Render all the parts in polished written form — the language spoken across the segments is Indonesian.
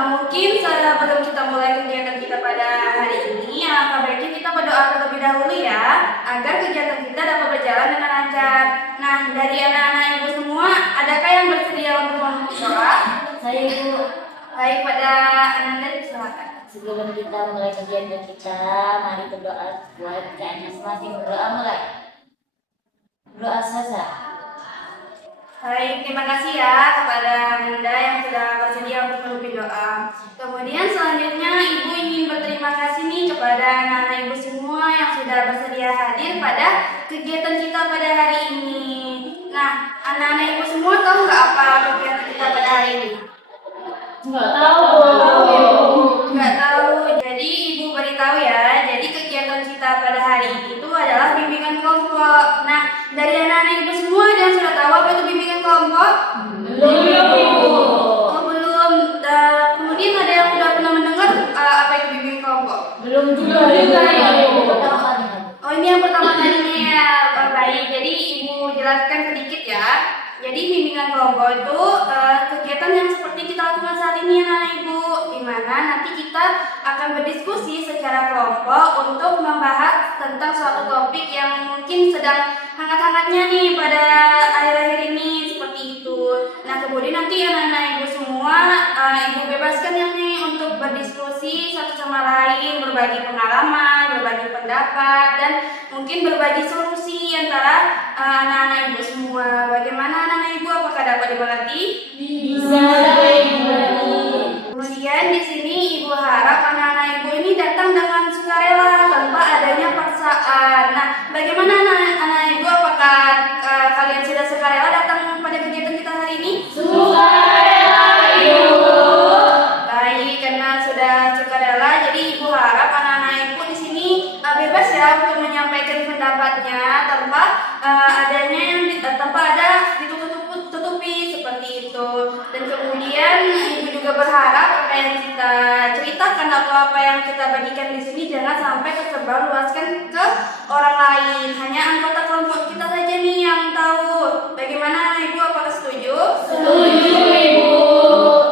Mungkin sebelum kita mulai kegiatan kita pada hari ini, alangkah baiknya kita berdoa terlebih dahulu ya, agar kegiatan kita dapat berjalan dengan lancar. Nah, dari anak-anak ibu semua, adakah yang bersedia untuk berdoa? Saya Ibu. Baik, pada Ananda silakan. Sebelum kita mulai kegiatan kita, mari berdoa buat kayaknya masing-masing. Berdoa mulai. Berdoa saja. Baik, terima kasih ya kepada Ananda yang sudah bersedia untuk memimpin doa. Kemudian selanjutnya Ibu ingin berterima kasih nih kepada anak-anak Ibu semua yang sudah bersedia hadir pada kegiatan kita pada hari ini. Nah, anak-anak Ibu semua tahu nggak apa kegiatan kita pada hari ini? Nggak tahu. Nggak tahu. Jadi Ibu beritahu ya. Jadi kegiatan kita pada hari ini itu adalah bimbingan kelompok. Nah, dari anak-anak Ibu semua ada yang sudah tahu apa itu bimbingan kelompok? Belum. Oh, belum. Kemudian ada yang sudah pernah mendengar apa itu bimbingan kelompok? Belum juga ya Ibu. Oh, ini yang pertama kalinya ya. Baik. Jadi Ibu jelaskan sedikit ya. Jadi bimbingan kelompok itu kegiatan yang seperti kita lakukan saat ini anak-anak Ibu, di mana nanti kita akan berdiskusi secara kelompok untuk membahas tentang suatu topik yang mungkin sedang hangat-hangatnya nih pada akhir-akhir ini seperti itu. Nah, kemudian nanti anak-anak Ibu semua Ibu bebaskan yang nih untuk berdiskusi satu sama lain, berbagi pengalaman, berbagi pendapat, dan mungkin berbagi solusi antara anak-anak Ibu semua. Bagaimana anak-anak Ibu, apakah dapat dimengerti? Bisa Ibu. Kemudian di sini Ibu harap anak-anak Ibu ini datang dengan sukarela tanpa adanya paksaan. Nah, bagaimana anak-anak Ibu, apakah kalian sudah sukarela datang pada kegiatan kita hari ini? Sukarela Ibu. Baik, karena sudah sukarela, jadi Ibu harap anak-anak Ibu di sini bebas ya untuk menyampaikan pendapatnya tanpa tanpa ada ditutupi seperti itu. Dan kemudian Ibu juga berharap apa yang kita ceritakan atau apa yang kita bagikan di sini jangan sampai tersebar luaskan ke orang lain. Hanya anggota kelompok kita saja nih yang tahu. Bagaimana Ibu, apakah setuju? Setuju Ibu.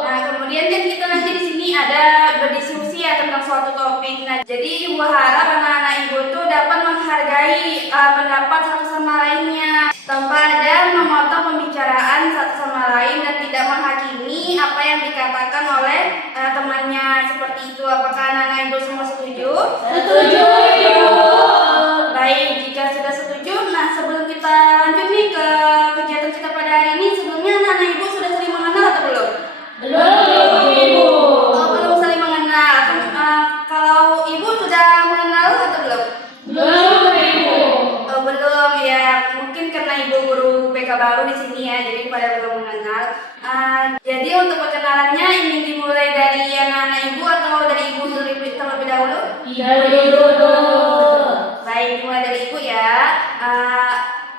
Nah, kemudian kan kita nanti di sini ada berdiskusi ya tentang suatu topik. Nah, jadi Ibu harap anak-anak Ibu itu dapat menghargai pendapat satu sama lainnya tanpa ada memotong pembicaraan satu sama lain dan tidak menghakimi apa yang dikatakan oleh temannya seperti itu. Apakah anak-anak Ibu semua setuju? Setuju Ibu. Baik, jika sudah setuju, nah sebelum kita lanjut nih ke kegiatan kita pada hari ini, sebelumnya anak-anak Ibu sudah saling mengenal atau belum? Belum Ibu. Oh, belum saling mengenal. Kalau Ibu sudah mengenal atau belum? Belum Ibu. Oh, belum ya. Mungkin karena Ibu guru BK baru di sini ya, jadi pada belum mengenal. Jadi untuk perkenalannya ingin dimulai dari anak-anak Ibu atau dari Ibu terlebih dahulu? Dari Ibu. Baik, dimulai dari Ibu ya.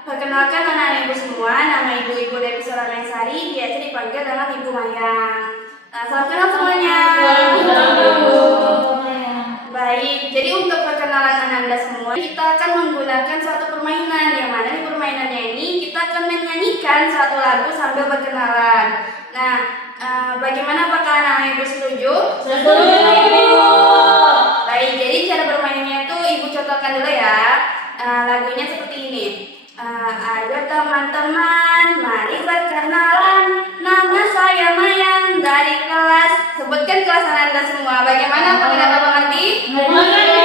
Perkenalkan anak-anak Ibu semua, nama Ibu Dewi Sari, biasa dipanggil dengan Ibu Mayang. Salam kenal semuanya. Baik, jadi untuk perkenalan Ananda semua, kita akan menggunakan suatu permainan, yang mana di permainannya ini kita akan menyanyikan suatu lagu sambil berkenalan. Nah, bagaimana, apakah anak-anak Ibu setuju? Setuju Ibu. Baik, jadi cara bermainnya itu Ibu contohkan dulu ya. Lagunya seperti ini. Ayo teman-teman, mari berkenalan. Nama saya Mayang dari kelas. Sebutkan kelas Anda semua. Bagaimana? Apakah dapat mengerti? Mengerti.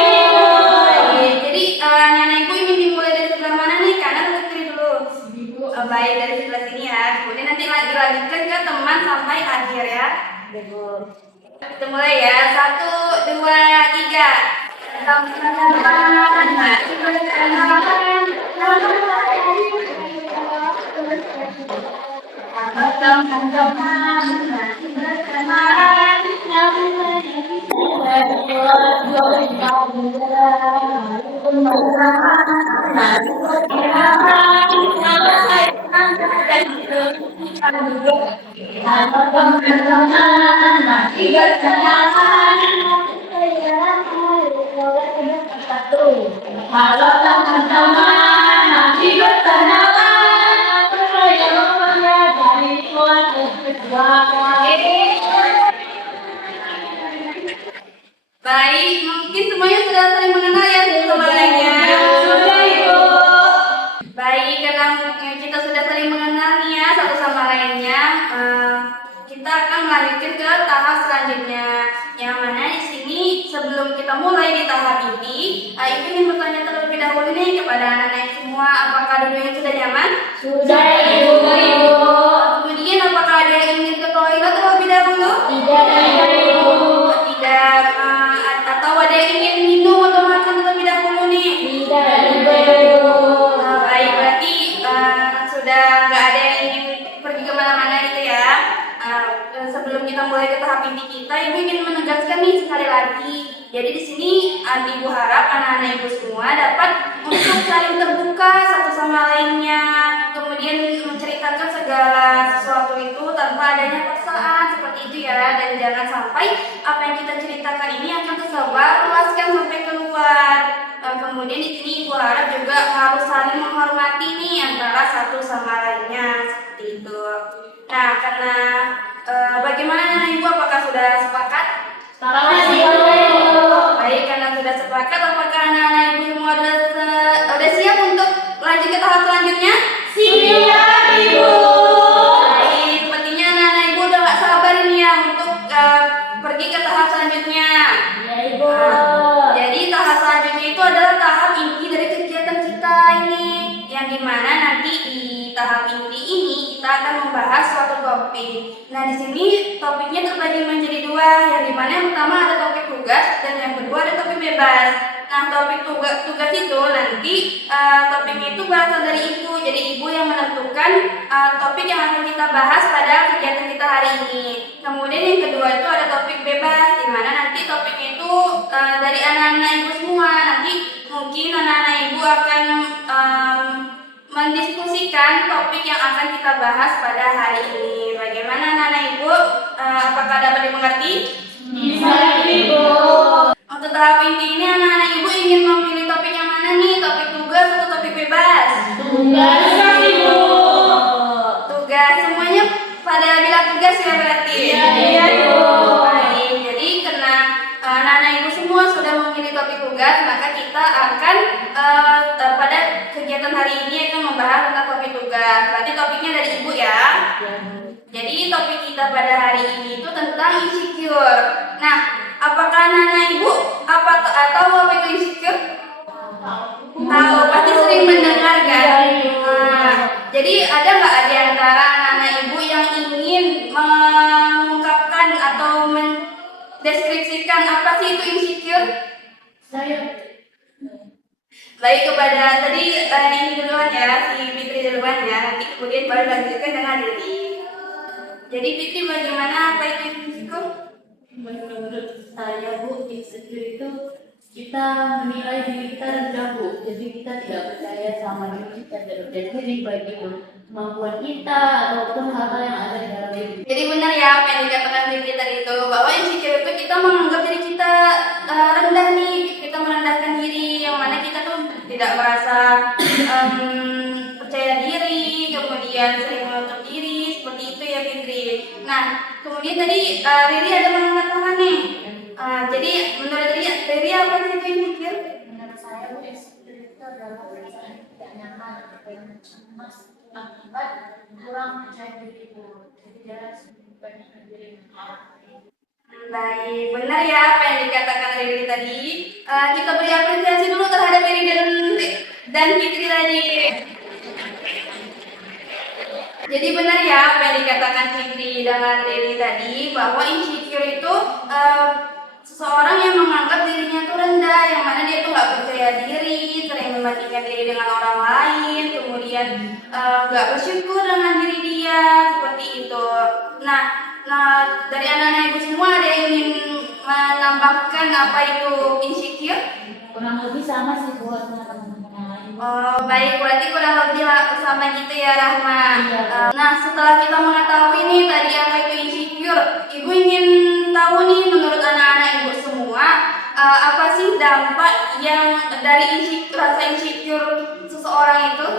Baik, jadi anak-anak Ibu ingin dimulai dari sebelah mana nih? Kanan atau kiri dulu? Baik, dari sebelah sini ya. Kemudian nanti dilanjutkan ke teman sampai akhir ya. Kita mulai ya. 1, 2, 3. Teman-teman, mari berkenalan. Teman-teman, mari berkenalan. Halo teman-teman, mari berkenalan. Saya dari kelas kedua. Baik, mungkin semuanya sudah saling mengenal ya satu sama lainnya. Sudah, Ibu. Baik, karena kita sudah saling mengenal nih ya satu sama lainnya, kita akan melanjutkan ke tahap selanjutnya. Yang mana di sini sebelum kita mulai di tahap ini, Ibu ingin bertanya terlebih dahulu nih kepada anak-anak semua, apakah duduknya sudah nyaman? Sudah, Ibu. Kemudian apakah ada yang ingin ke toilet terlebih dahulu? Tidak, Ibu. Tidak, atau ada yang ingin minum atau makan terlebih dahulu nih? Tidak, Ibu. Baik, berarti sudah nggak ada yang ingin pergi kemana-mana gitu ya. Sebelum kita mulai ke tahap inti kita, Ibu ingin menegaskan nih sekali lagi. Jadi di sini Ibu harap anak-anak Ibu semua dapat untuk saling terbuka satu sama lainnya, kemudian menceritakan segala sesuatu itu tanpa adanya paksaan seperti itu ya. Dan jangan sampai apa yang kita ceritakan ini akan tersebar luaskan sampai keluar. Kemudian di sini Ibu harap juga harus saling menghormati nih antara satu sama lainnya seperti itu. Nah, karena bagaimana anak Ibu, apakah sudah sepakat? Sepakat, Ibu. Baik, karena sudah sepakat, apakah anak-anak Ibu semua sudah siap untuk lanjut ke tahap selanjutnya? Siap, Ibu. Baik, sepertinya anak-anak Ibu udah gak sabar ini ya untuk pergi ke tahap selanjutnya. Ya, Ibu. Jadi tahap selanjutnya itu adalah tahap inti dari kegiatan kita ini, yang dimana nanti di tahap inti ini kita akan membahas suatu topik. Nah, di sini topiknya terbagi menjadi dua, yang dimana yang pertama ada topik tugas dan yang kedua ada topik bebas. Nah, topik tugas itu nanti topiknya itu berasal dari Ibu. Jadi Ibu yang menentukan topik yang akan kita bahas pada kegiatan kita hari ini. Kemudian yang kedua itu ada topik bebas, di mana nanti topiknya itu dari anak-anak Ibu semua. Nanti mungkin anak-anak Ibu akan mendiskusikan topik yang akan kita bahas pada hari ini. Bagaimana anak-anak Ibu? Apakah dapat dimengerti? Bisa, Ibu. Untuk tahap inti ini anak-anak Ibu ingin memilih topik yang mana nih? Topik tugas atau topik bebas? Tugas, Ibu. Tugas. Semuanya pada bilang tugas ya berarti? Iya, Ibu. Baik, jadi karena anak-anak Ibu semua sudah memilih topik tugas, maka kita akan pada kegiatan hari ini akan membahas tentang topik tugas. Berarti topiknya dari Ibu ya. Jadi topik kita pada hari ini itu tentang insecure. Nah, apakah anak-anak Ibu tahu apa itu insecure? Tahu, pasti sering mendengar kan? Jadi ada nggak di antara anak-anak Ibu yang ingin mengungkapkan atau mendeskripsikan apa sih itu insecure? Saya. Baik, kepada tadi ini duluan ya, si Fitri duluan ya, nanti kemudian baru lanjutkan dengan Diri. Jadi Fitri, bagaimana apa itu insecure? Menurut saya, Bu, insecure itu kita menilai diri kita rendah, Bu. Jadi kita tidak percaya sama diri kita dan diri, baik itu kemampuan kita ataupun hal-hal yang ada di dalam diri. Jadi benar ya apa yang dikatakan Fitri tadi itu, bahwa insecure itu kita menganggap diri kita rendah nih, kita merendahkan diri, yang mana kita tuh tidak merasa percaya diri, kemudian sering menutup diri, seperti itu ya Fitri. Nah, kemudian tadi Riri ada mengangkat tangan nih. Jadi menurut Riri apa sih itu insecure? Menurut saya, Bu, insecure itu adalah perasaan tidak nyaman atau yang cemas akibat kurang percaya diri, Bu. Jadi jarang membandingkan diri dengan orang lain. Baik, benar ya apa yang dikatakan Riri tadi. Kita beri apresiasi dulu terhadap Riri dan Fitri tadi. Jadi benar ya apa yang dikatakan Fitri dengan Riri tadi, bahwa insecure itu seseorang yang menganggap dirinya tuh rendah, yang mana dia tuh nggak percaya diri, sering membandingkan diri dengan orang lain, kemudian nggak bersyukur dengan diri dia, seperti itu. Nah, dari anak-anak Ibu semua ada yang ingin menambahkan apa itu insecure? Kurang lebih sama sih buat teman-teman yang lain. Oh, baik, berarti kurang lebih sama gitu ya Rahma. Iya. Nah, setelah kita mengetahui nih tadi apa itu insecure, Ibu ingin tahu nih menurut anak-anak Ibu semua apa sih dampak yang dari rasa insecure seseorang itu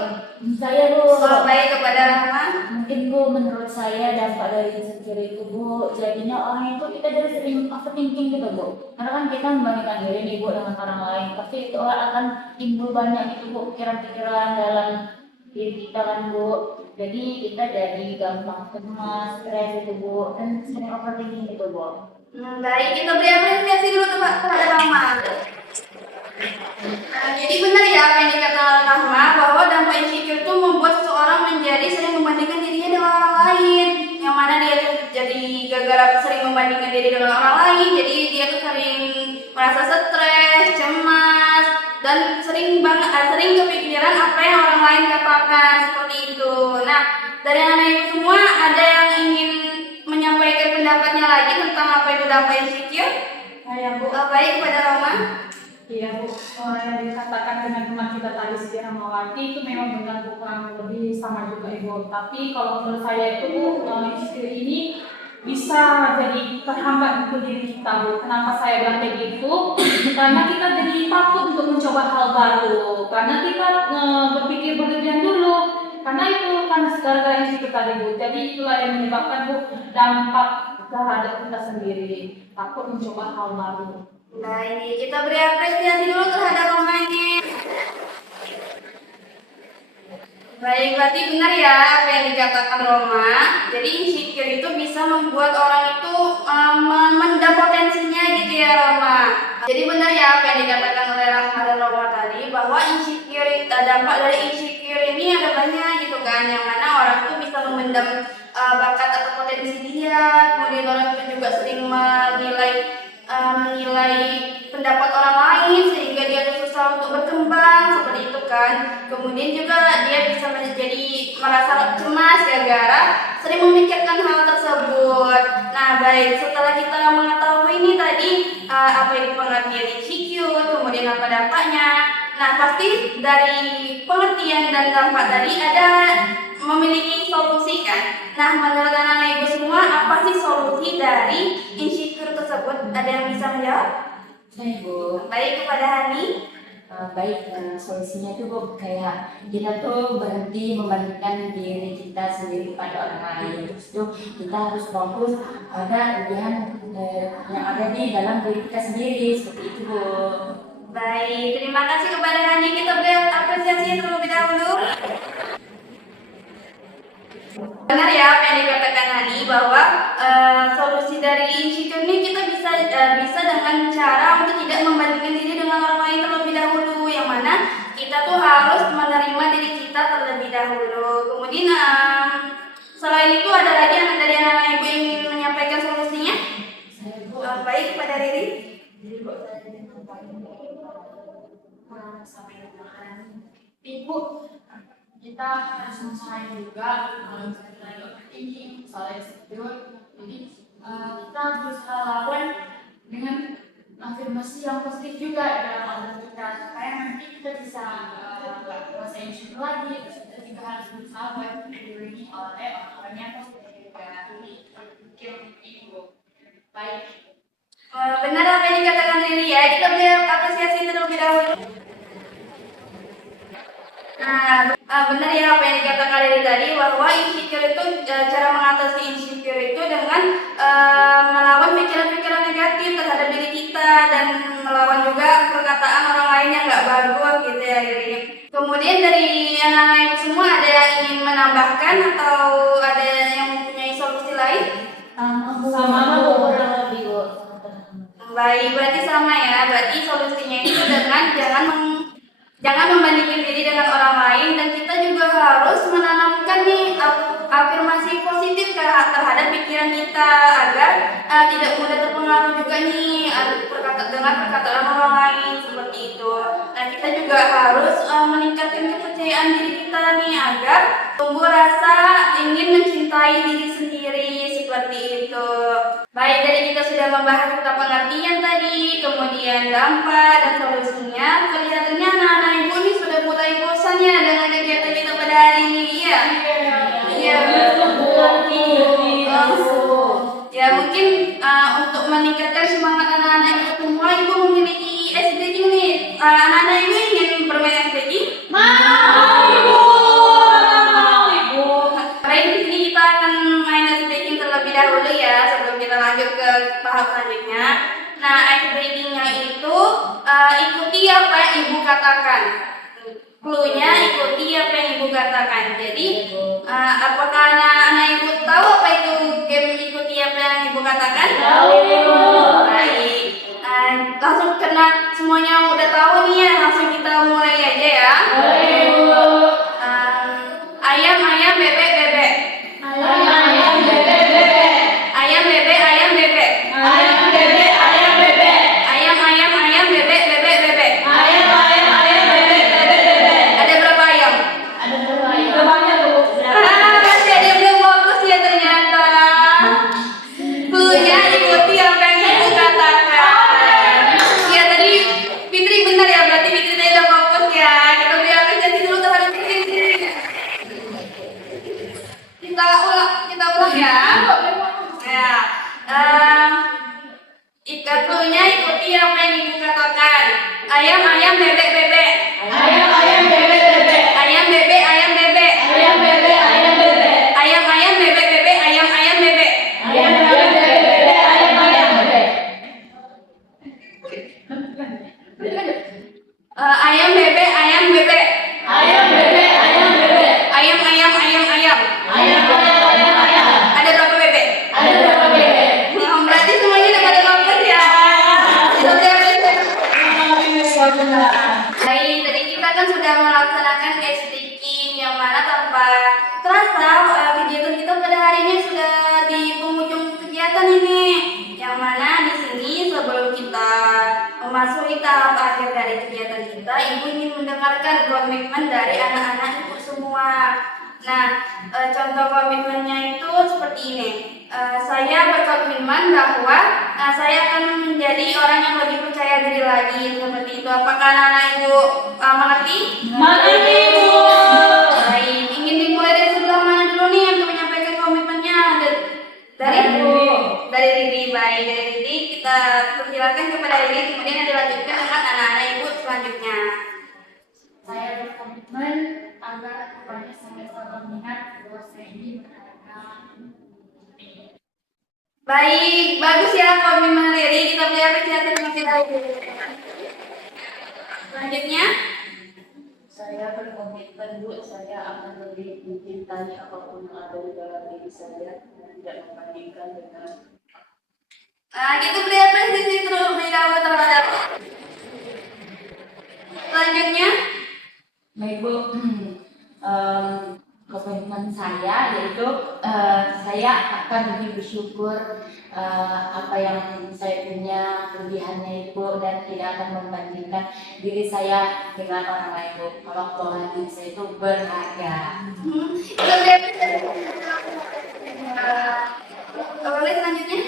Saya Bu, baik kepada Rahma? mungkin Bu, menurut saya dampak dari insecure itu Bu, jadinya orang itu kita jadi sering overthinking gitu Bu. Karena kan kita membandingkan diri nih Bu dengan orang lain, pasti itu akan timbul banyak gitu Bu pikiran-pikiran dalam diri kita kan Bu. Jadi kita jadi gampang cemas, stres gitu Bu, dan sering overthinking gitu Bu. Baik, kita beri apresiasi dulu terhadap Rahma. Jadi benar ya apa yang dikatakan Rahma, bahwa dampak insecure itu membuat seseorang menjadi sering membandingkan dirinya dengan orang lain. Yang mana dia tuh jadi gara-gara sering membandingkan diri dengan orang lain, jadi dia tuh sering merasa stres, cemas, dan sering kepikiran apa yang orang lain katakan seperti itu. Nah, dari anak ibu semua ada yang ingin menyampaikan pendapatnya lagi tentang apa itu dampak insecure? Saya Bu. Baik kepada Rahma. Iya Bu, yang dikatakan dengan teman kita tadi Siti Rahmawati itu memang benar Bu, kurang lebih sama juga Ibu. Tapi kalau menurut saya itu Bu, insecure ini bisa jadi terhambat untuk diri kita Bu. Kenapa saya bilang kayak gitu? Karena kita jadi takut untuk mencoba hal baru. Karena kita berpikir berlebihan dulu. Karena itu kan segala insecure tadi Bu. Jadi itulah yang menyebabkan Bu dampak terhadap kita sendiri. Takut mencoba hal baru. Baik, kita beri apresiasi dulu terhadap Romanya. Baik, berarti benar ya apa yang dikatakan Roma. Jadi insecure itu bisa membuat orang itu memendam potensinya gitu ya Roma. Jadi benar ya apa yang dikatakan oleh Rahma dan Roma tadi, bahwa dampak dari insecure ini ada banyak gitu kan, yang mana orang itu bisa memendam bakat atau potensi dia. Kemudian orang itu juga sering menilai pendapat orang lain sehingga dia tuh susah untuk berkembang seperti itu kan. Kemudian juga dia bisa menjadi merasa cemas gara-gara sering memikirkan hal tersebut. Nah baik, setelah kita mengetahui ini tadi apa itu pengertian insecure, kemudian apa dampaknya. Nah pasti dari pengertian dan dampak tadi ada memiliki solusi kan. Nah menurut anak ibu semua, apa sih solusi dari insecure tersebut? Ada yang bisa menjawab? Saya Bu. Baik, kepada Hani. Solusinya itu Bu, kayak kita tuh berhenti membandingkan diri kita sendiri pada orang lain. Terus tuh kita harus fokus pada kelebihan yang ada di dalam diri kita sendiri, seperti itu Bu. Baik, terima kasih kepada Hani. Kita beri apresiasi terlebih dahulu. Benar ya apa yang dikatakan Hani, bahwa solusi dari insecure ini kita bisa dengan cara untuk tidak membandingkan diri dengan orang lain terlebih dahulu, yang mana kita tuh harus menerima diri kita terlebih dahulu. Kemudian selain itu ada lagi anak dari anak ibu yang ingin menyampaikan solusinya? Saya Bu. Baik, kepada Riri. Jadi Bu, saya jadi sampai dengan Ibu, kita harus mengusahakan juga kalau misalnya kita lagi overthinking, soalnya insecure, jadi kita berusaha lawan dengan afirmasi yang positif juga dalam otak kita, supaya nanti kita bisa nggak merasa insecure lagi. Terus kita juga harus berusaha buat diri oleh orang-orang yang positif juga. Jadi mungkin Ibu. Baik. Benar apa yang dikatakan Riri ya, kita beri apresiasi terlebih dahulu. Nah, benar ya apa yang dikatakan Riri tadi, bahwa insecure itu cara mengatasi insecure itu dengan melawan pikiran-pikiran negatif terhadap diri kita dan melawan juga perkataan orang lain yang nggak bagus gitu ya Riri. Kemudian dari anak-anak ibu semua ada yang ingin menambahkan atau ada yang mempunyai solusi lain? Sama Bu. Baik, berarti sama ya. Berarti solusinya itu dengan jangan membandingkan diri dengan orang lain, dan kita juga harus menanamkan nih afirmasi positif terhadap pikiran kita agar tidak mudah terpengaruh juga nih dengan perkataan orang lain seperti itu. Nah kita juga harus meningkatkan kepercayaan diri kita nih agar tumbuh rasa ingin mencintai diri sendiri seperti itu. Baik, dari kita sudah membahas tentang pengertian tadi, kemudian dampak dan solusinya. Kelihatannya anak-anak ibu ini sudah mulai bosan ya dengan kegiatan kita pada hari ini. Iya. Iya. Ya mungkin untuk meningkatkan semangat anak-anak ibu semua, ibu memiliki SDG nih. Anak-anak ibu ingin bermain SDG? Mau. tahap selanjutnya. Nah, ice breaking-nya itu ikuti apa yang ibu katakan. Clue-nya ikuti apa yang ibu katakan. Jadi, apakah anak-anak ibu tahu apa itu game ikuti apa yang ibu katakan? Tahu, Ibu. Baik. Langsung karena semuanya udah tahu nih ya, langsung kita mulai aja ya. Boleh, Ibu. Ayam, ayam, bebek, bebek. Ayam, bebek, bebek. Ayam, bebek, ayam, bebek. Ayam, bebek, ayam, bebek. Ayam, ayam, ayam, bebek, bebek, bebek. Ayam, ayam, ayam, bebek, bebek, bebek. Ada berapa ayam? Ada berapa ayam? Udah banyak, Bu. Masih ada yang belum fokus ya ternyata. Clue-nya ikuti apa yang ibu katakan. Ya tadi Fitri benar ya, berarti Fitri tadi udah fokus ya. Kita biarkan jadi dulu terhadap Fitri. Kita ulang ya. Ya. Clue-nya ikuti apa yang ibu katakan. Ayam, ayam, bebek, bebek. Ayam, ayam, bebek, bebek. Ayam, bebek, ayam, bebek. Ayam, bebek, ayam, bebek. Ayam, ayam, bebek, bebek. Ayam, ayam, bebek. Ayam, ayam, bebek, bebek. Ayam, ayam, bebek. Ayam, bebek, ayam, bebek. Ayam, bebek, ayam, bebek. Ayam, ayam, ayam, ayam. Ayam, ayam, ayam, ayam. Ada berapa bebek? Ada berapa bebek? Berarti semuanya udah pada fokus ya. Itu dia. Baik, tadi kita kan sudah melaksanakan ice breaking yang mana tanpa terasa kegiatan kita pada hari ini sudah di penghujung kegiatan ini. Yang mana di sini sebelum kita memasuki tahap akhir dari kegiatan kita, ibu ingin mendengarkan komitmen dari anak-anak ibu semua. Nah, contoh komitmennya itu seperti ini. Saya berkomitmen bahwa saya akan menjadi orang yang lebih percaya diri lagi, seperti itu. Apakah anak-anak ibu mengerti? Mengerti, Ibu. Baik, ingin dimulai dari sebelah mana dulu nih untuk menyampaikan komitmennya? Dari Riri. Baik, dari Riri kita persilakan kepada Riri, kemudian dilanjutkan dengan anak-anak ibu selanjutnya. Saya berkomitmen agar kepada sama-sama minat bahwa saya ini berharap. Baik, bagus ya komitmen Riri. Kita beri apresiasi terlebih dahulu. Selanjutnya, Saya berkomitmen, Bu, saya akan lebih mencintai apapun yang ada di dalam diri saya dan tidak membandingkan dengan. kita beri apresiasi terlebih dahulu terhadap. Selanjutnya, Baik, Bu. Komitmen saya yaitu saya akan lebih bersyukur apa yang saya punya kelebihannya Ibu dan tidak akan membandingkan diri saya dengan orang lain Bu. Kalau bahwa diri saya itu berharga. kita beri apresiasi. Boleh selanjutnya?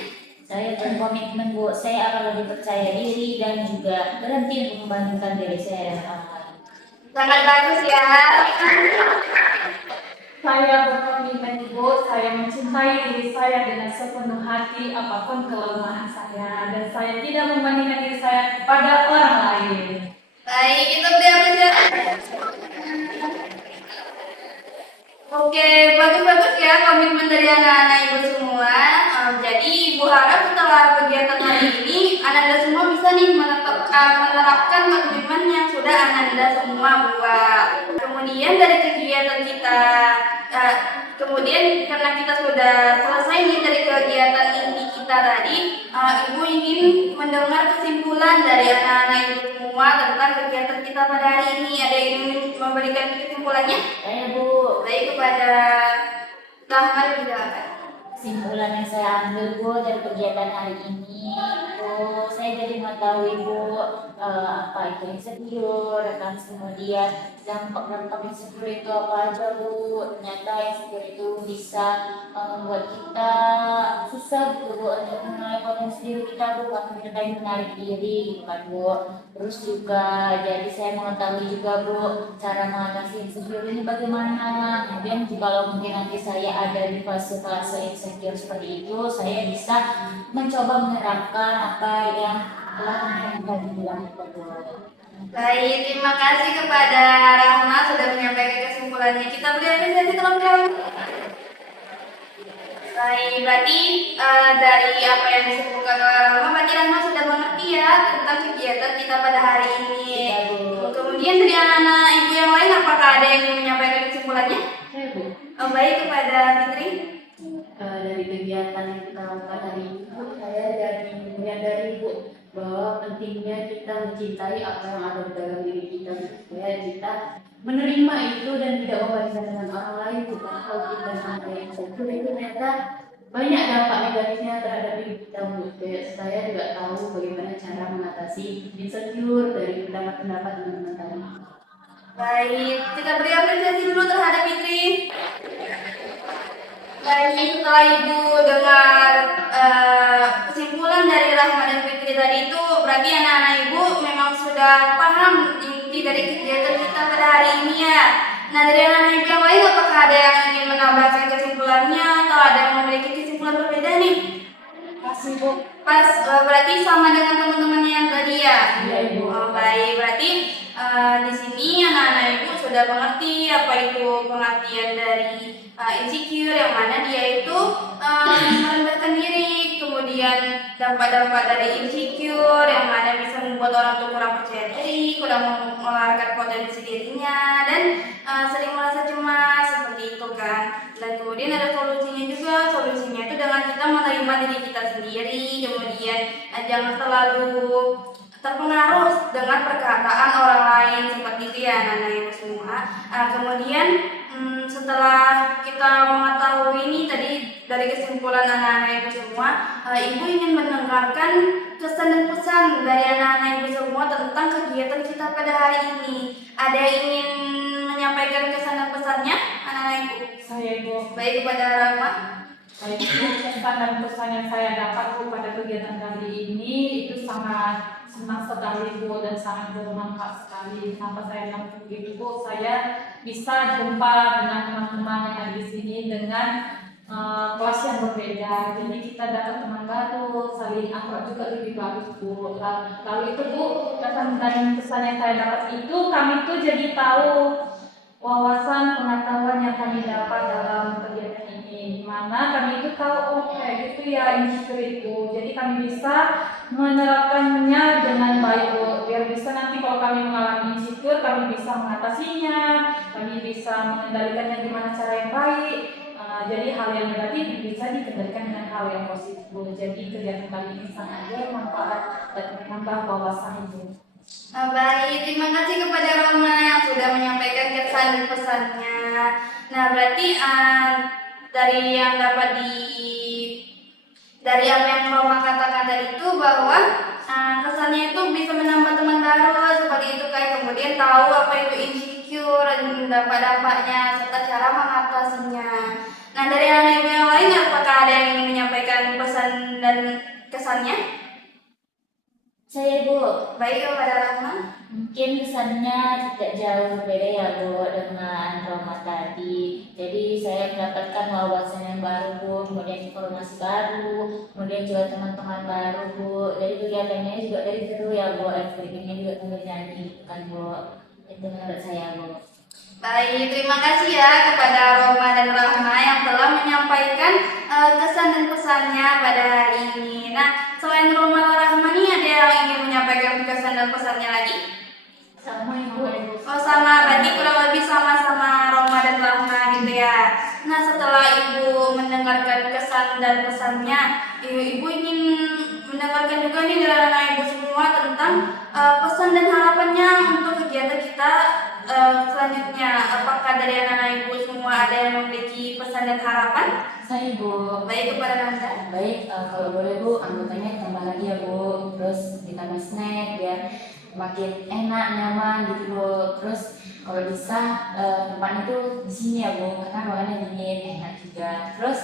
Saya berkomitmen Bu, saya akan lebih percaya diri dan juga berhenti untuk membandingkan diri saya dengan orang lain. Sangat bagus ya. Saya berkomitmen, Ibu, saya mencintai diri saya dengan sepenuh hati apapun kelemahan saya dan saya tidak membandingkan diri saya pada orang lain. Baik, kita beri apresiasi. Oke, bagus-bagus ya komitmen dari anak-anak ibu semua. Jadi ibu harap setelah kegiatan hari ini Ananda semua bisa nih menerapkan komitmen yang sudah Ananda semua buat. Kemudian dari kegiatan kita, kemudian karena kita sudah selesai nih dari kegiatan inti kita tadi, ibu ingin mendengar kesimpulan dari anak-anak ibu semua tentang kegiatan kita pada hari ini. Ada yang ingin memberikan kesimpulannya? Saya Bu, Baik, kepada Rahmat silakan. kesimpulan yang saya ambil Bu dari kegiatan hari ini Bu, saya jadi mengetahui Bu apa itu insecure dan kemudian dampak-dampak insecure itu apa aja Bu. Ternyata insecure itu bisa membuat kita susah gitu Bu untuk mengenali potensi diri kita Bu, karena kita ingin menarik diri gitu kan Bu. Terus juga jadi saya mengetahui juga Bu cara mengatasi insecure ini bagaimana. Kemudian kalau mungkin nanti saya ada di fase-fase insecure seperti itu, saya bisa mencoba menerapkan apa yang telah tadi bilang itu Bu. Baik, terima kasih kepada Rahma sudah menyampaikan kesimpulannya. Kita beri apresiasi terlebih dahulu. Baik, berarti dari apa yang disebutkan oleh Rahma, berarti Rahma sudah mengerti ya tentang kegiatan kita pada hari ini. Iya, Bu. Kemudian dari anak-anak ibu yang lain, apakah ada yang ingin menyampaikan kesimpulannya? Saya, Bu. Baik, kepada Fitri. Dari kegiatan yang kita lakukan hari ini, Bu, saya jadi menyadari, Bu, bahwa pentingnya kita mencintai apa yang ada di dalam diri kita supaya kita menerima itu dan tidak membandingkan dengan orang lain, Bu. Karena kalau kita sampai insecure itu ternyata banyak dampak negatifnya terhadap diri kita, Bu. Saya juga tahu bagaimana cara mengatasi insecure dari pendapat-pendapat teman-teman tadi. Baik, kita beri apresiasi dulu terhadap Fitri. Baik, setelah Ibu dengar kesimpulan dari Rahma dan Fitri tadi itu, berarti anak-anak Ibu memang sudah paham inti dari kegiatan kita pada hari ini ya. Nah, dari anak-anak Ibu yang lain, apakah ada yang ingin menambahkan kesimpulannya atau ada yang memiliki kesimpulan berbeda nih? Kasih, Bu. Pas, berarti sama dengan teman-teman yang tadi ya? Iya, Ibu. Baik, berarti di sini anak-anak Ibu sudah mengerti apa itu pengertian dari insecure, yang mana dia itu merendahkan diri, kemudian dampak-dampak dari insecure yang mana bisa membuat orang tuh kurang percaya diri, kurang mengeluarkan potensi dirinya, dan sering merasa cemas seperti itu kan. Dan kemudian ada solusinya juga, solusinya itu dengan kita menerima diri kita sendiri, kemudian jangan terlalu terpengaruh dengan perkataan orang lain seperti itu ya anak-anak ibu semua. Kemudian setelah kita mengetahui ini tadi dari kesimpulan anak-anak ibu semua, ibu ingin mendengarkan kesan dan pesan dari anak-anak ibu semua tentang kegiatan kita pada hari ini. Ada yang ingin menyampaikan kesan dan pesannya anak-anak ibu? Saya, Ibu. Baik, kepada Rahma. Baik, Bu, kesan dan pesan yang saya dapat, Bu, pada kegiatan kali ini itu sangat senang sekali, Bu, dan sangat bermanfaat sekali. Kenapa saya bilang begitu, Bu? Saya bisa jumpa dengan teman-teman yang ada di sini dengan kelas yang berbeda. Jadi kita dapat teman baru, saling akrab juga lebih bagus, Bu. Lalu itu, Bu, kesan dan pesan yang saya dapat itu, kami tuh jadi tahu wawasan pengetahuan yang kami dapat dalam kegiatan ini, mana kami itu tahu oh kayak gitu ya insecure itu, jadi kami bisa menerapkannya dengan baik, Bu. Biar bisa nanti kalau kami mengalami insecure kami bisa mengatasinya, kami bisa mengendalikannya gimana cara yang baik. Jadi hal yang negatif bisa dikendalikan dengan hal yang positif, Bu. Jadi kegiatan kali ini sangat bermanfaat dan menambah wawasan, Bu. Baik, terima kasih kepada Roma yang sudah menyampaikan kesan dan pesannya. Nah, berarti dari yang dapat dari apa yang Roma katakan tadi itu bahwa kesannya itu bisa menambah teman baru seperti itu, kayak kemudian tahu apa itu insecure dan dampak-dampaknya serta cara mengatasinya. Nah, dari anak ibu yang lain, apakah ada yang ingin menyampaikan pesan dan kesannya? Saya, Bu. Baik, kepada Rahma. Mungkin kesannya tidak jauh berbeda ya, Bu, dengan Roma tadi. Jadi saya mendapatkan wawasan yang baru, Bu, kemudian informasi baru, kemudian juga teman-teman baru, Bu. Jadi kegiatannya juga dari seru ya, Bu. Aktivitasnya juga sambil nyanyi, kan, Bu. Itu menurut saya, Bu. Baik, terima kasih ya kepada Roma dan Rahma yang telah menyampaikan kesan dan pesannya pada hari ini. Nah, selain Roma dan Rahma nih, ada yang ingin menyampaikan kesan dan pesannya lagi? Sama, Ibu. Oh, sama, berarti kurang lebih sama-sama Roma dan Rahma gitu ya. Nah, setelah Ibu mendengarkan kesan dan pesannya, Ibu ingin mendengarkan juga nih dari anak Ibu semua tentang pesan dan harapannya untuk kegiatan kita selanjutnya. Apakah dari anak-anak Ibu semua ada yang memiliki pesan dan harapan? Saya, Bu. Baik, kepada Nanda. Baik, kalau boleh, Bu, anggotanya tambah lagi ya, Bu. Terus ditambah snack biar makin enak, nyaman gitu, Bu. Terus kalau bisa tempatnya tuh di sini ya, Bu, karena ruangannya dingin, enak juga. Terus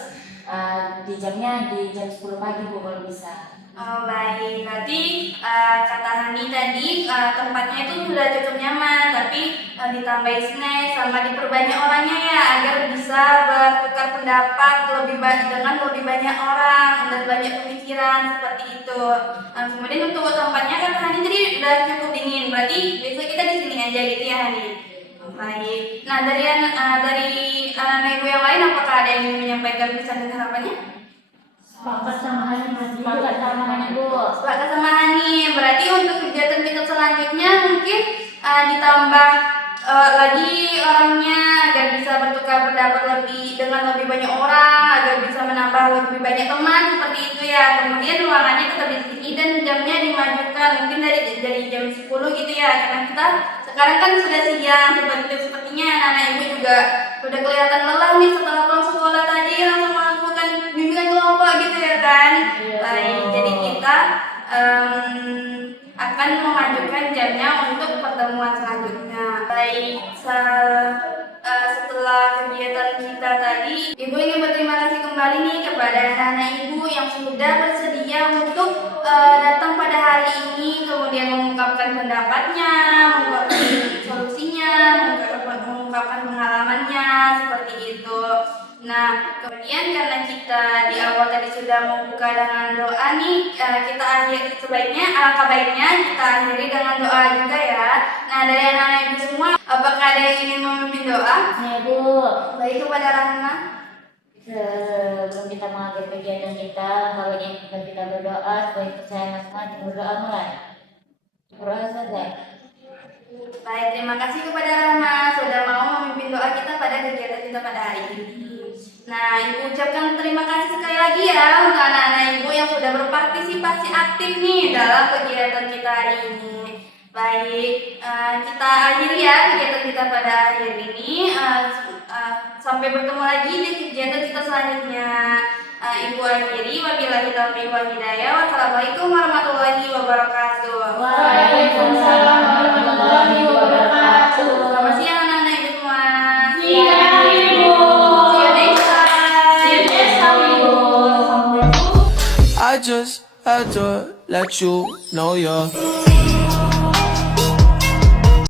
di jamnya di jam 10 pagi, Bu, kalau bisa. Oh, baik, berarti kata Hani tadi tempatnya itu sudah cukup nyaman, tapi ditambahin snack sama diperbanyak orangnya ya, agar bisa bertukar pendapat lebih banyak dengan lebih banyak orang dan banyak pemikiran seperti itu. Kemudian untuk tempatnya kata Hani tadi udah cukup dingin, berarti besok kita di sini aja gitu ya, Hani. Baik. Nah, dari anak ibu yang lain, apakah ada yang ingin menyampaikan pesan dan harapannya? Sepakat sama Hani, sepakat sama Hani Bu. Sepakat sama Hani. Berarti untuk kegiatan kita selanjutnya mungkin ditambah lagi orangnya agar bisa bertukar pendapat dengan lebih banyak orang, agar bisa menambah lebih banyak teman seperti itu ya. Kemudian ruangannya tetap di sini dan jamnya dimajukan mungkin dari jam 10 gitu ya, karena kita sekarang kan sudah siang sepertinya anak-anak ibu juga sudah kelihatan lelah nih setelah pulang sekolah tadi langsung melakukan bimbingan kelompok gitu ya kan. Iya, Baik, Bu. jadi kita akan memajukan jamnya untuk pertemuan selanjutnya. Baik, setelah kegiatan kita tadi, Ibu ingin berterima kasih kembali nih kepada anak-anak Ibu yang sudah bersedia untuk datang pada hari ini, kemudian mengungkapkan pendapatnya, mengungkapkan solusinya, mengungkapkan pengalamannya, seperti itu. Nah, kemudian karena kita di awal tadi sudah membuka dengan doa nih, alangkah baiknya kita akhiri dengan doa juga ya. Nah, dari anak-anak ibu semua, apakah ada yang ingin memimpin doa? Ya Bu. Baik, kepada Rahma. Sebelum kita mengakhiri kegiatan kita, baiknya kita berdoa supaya percaya masing-masing berdoa mulai. Berdoa saja. Baik, terima kasih kepada Rahma sudah mau memimpin doa kita pada kegiatan kita pada hari ini. Nah, Ibu ucapkan terima kasih sekali lagi ya untuk anak-anak Ibu yang sudah berpartisipasi aktif nih dalam kegiatan kita hari ini. Baik, kita akhiri ya kegiatan kita pada hari ini. Sampai bertemu lagi di kegiatan kita selanjutnya. Ibu akhiri, wabillahi taufiq wal hidayah. Wassalamualaikum warahmatullahi wabarakatuh. Waalaikumsalam warahmatullahi wabarakatuh. Selamat siang anak-anak ibu semua. Siang, Ibu. See you next time. See you next time, Ibu. I just had to let you know you're